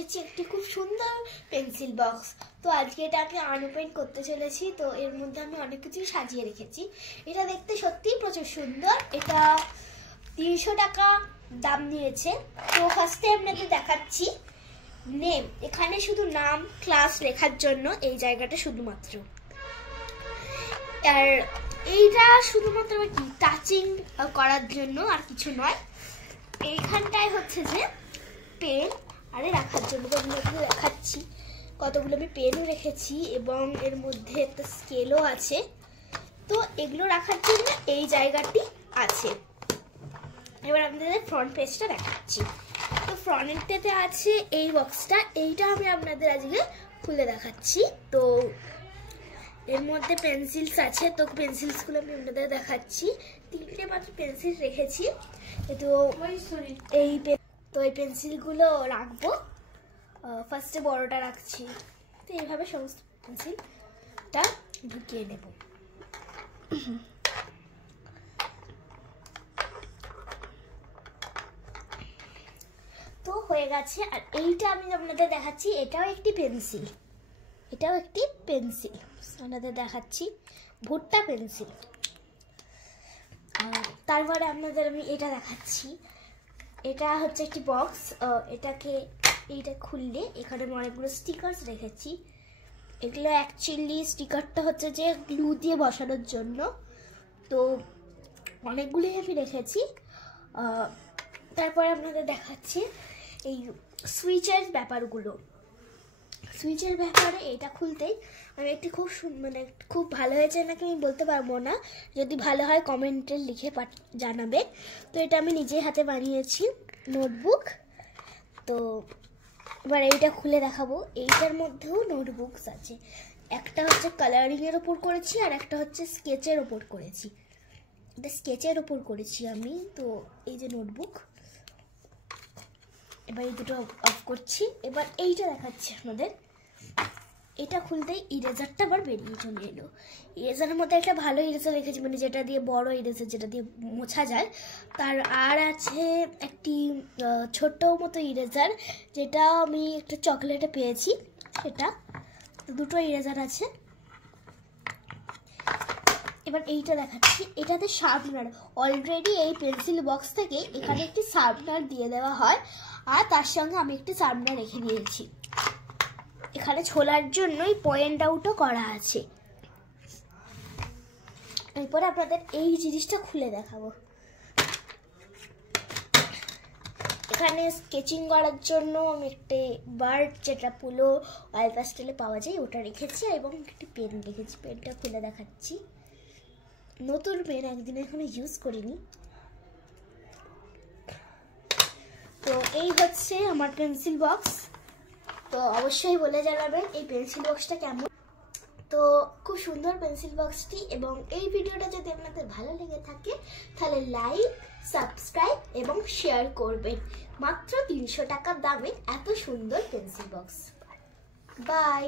এসেছি একটি খুব সুন্দর পেন্সিল বক্স। তো আজকে এটা আমি আনওপেন করতে চলেছি। তো এর মধ্যে আমি অনেক কিছুই সাজিয়ে রেখেছি। এটা দেখতে সত্যিই প্রচুর সুন্দর। এটা 300 টাকা দাম নিয়েছে। তো ফার্স্টে আপনাদের দেখাচ্ছি নেম। এখানে শুধু নাম ক্লাস লেখার জন্য এই জায়গাটা শুধুমাত্র। আর এইটা শুধুমাত্র কি টাচিং করার জন্য, আর কিছু নয়। এইখানটায় হচ্ছে যে পেন আরে রাখার জন্য। তো আমি এগুলো দেখাচ্ছি, কতগুলো আমি পেনও রেখেছি এবং এর মধ্যে একটা স্কেলও আছে। তো এগুলো রাখার জন্য এই জায়গাটি আছে। এবার আপনাদের ফ্রন্ট পেজটা দেখাচ্ছি। তো ফ্রন্টেতে আছে এই বক্সটা, এইটা আমি আপনাদের আজকে খুলে দেখাচ্ছি। তো এর মধ্যে পেন্সিলস আছে। তো পেন্সিলসগুলো আমি আপনাদের দেখাচ্ছি। 3টে মাত্র পেন্সিল রেখেছি। তো এই পেন্সিলগুলো রাখবো। ফার্স্টে বড়টা রাখছি। তো এইভাবে সমস্ত পেন্সিলটা ঢুকিয়ে নেব। তো হয়ে গেছে। আর এইটা আমি আপনাদের দেখাচ্ছি, এটাও একটি পেন্সিল। আপনাদের দেখাচ্ছি ভুট্টা পেন্সিল। তারপরে আপনাদের আমি এটা দেখাচ্ছি। এটা হচ্ছে একটি বক্স। এইটা খুললে এখানে আমি অনেকগুলো স্টিকার্স রেখেছি। এগুলো অ্যাকচুয়ালি স্টিকারটা হচ্ছে যে গ্লু দিয়ে বসানোর জন্য। তো অনেকগুলোই আমি রেখেছি। তারপরে আপনাদের দেখাচ্ছি এই সুইচের ব্যাপারে। এটা খুলতেই আমি একটি খুব ভালো হয়েছে নাকি আমি বলতে পারবো না। যদি ভালো হয় কমেন্টে লিখে জানাবে। তো এটা আমি নিজেই হাতে বানিয়েছি নোটবুক। তো এবার এইটা খুলে দেখাবো। এইটার মধ্যেও নোটবুকস আছে। একটা হচ্ছে কালারিংয়ের ওপর করেছি, আর একটা হচ্ছে স্কেচের ওপর করেছি। এটা স্কেচের ওপর করেছি আমি। তো এই যে নোটবুক, এবার এই দুটো অফ করছি। এবার এইটা দেখাচ্ছি আপনাদের। এটা খুলতেই ইরেজারটা আবার বেরিয়ে চলে এলো। ইরেজারের মধ্যে একটা ভালো ইরেজার রেখেছি, মানে যেটা দিয়ে বড় ইরেজার, যেটা দিয়ে মোছা যায়। আর আছে একটি ছোট মতো ইরেজার, যেটা আমি একটা চকলেটে পেয়েছি সেটা। দুটো ইরেজার আছে। এবার এইটা দেখাচ্ছি। এটাতে শার্পনার অলরেডি এই পেন্সিল বক্স থেকে এখানে একটি শার্পনার দিয়ে দেওয়া হয়, আর তার সঙ্গে আমি একটি শার্পনার রেখে দিয়েছি। এখানে ছোলার জন্যই পয়েন্ট আউটও করা আছে। এরপরে আপনাদের এই জিনিসটা খুলে দেখাবো। এখানে স্কেচিং করার জন্য আমি একটি বার্ড, যেটা পুলো অয়েল প্যাস্টেলে পাওয়া যায়, ওটা রেখেছি এবং একটি পেন রেখেছি। পেনটা খুলে দেখাচ্ছি। নতুন পেন, একদিন এখনো ইউজ করিনি। তো এই হচ্ছে আমার পেন্সিল বক্স। তো অবশ্যই বলে জানাবেন এই পেন্সিল বক্সটা কেমন। তো খুব সুন্দর পেন্সিল বক্সটি। এবং এই ভিডিওটা যদি আপনাদের ভালো লেগে থাকে তাহলে লাইক, সাবস্ক্রাইব এবং শেয়ার করবেন। মাত্র 300 টাকার দামে এত সুন্দর পেন্সিল বক্স। বাই।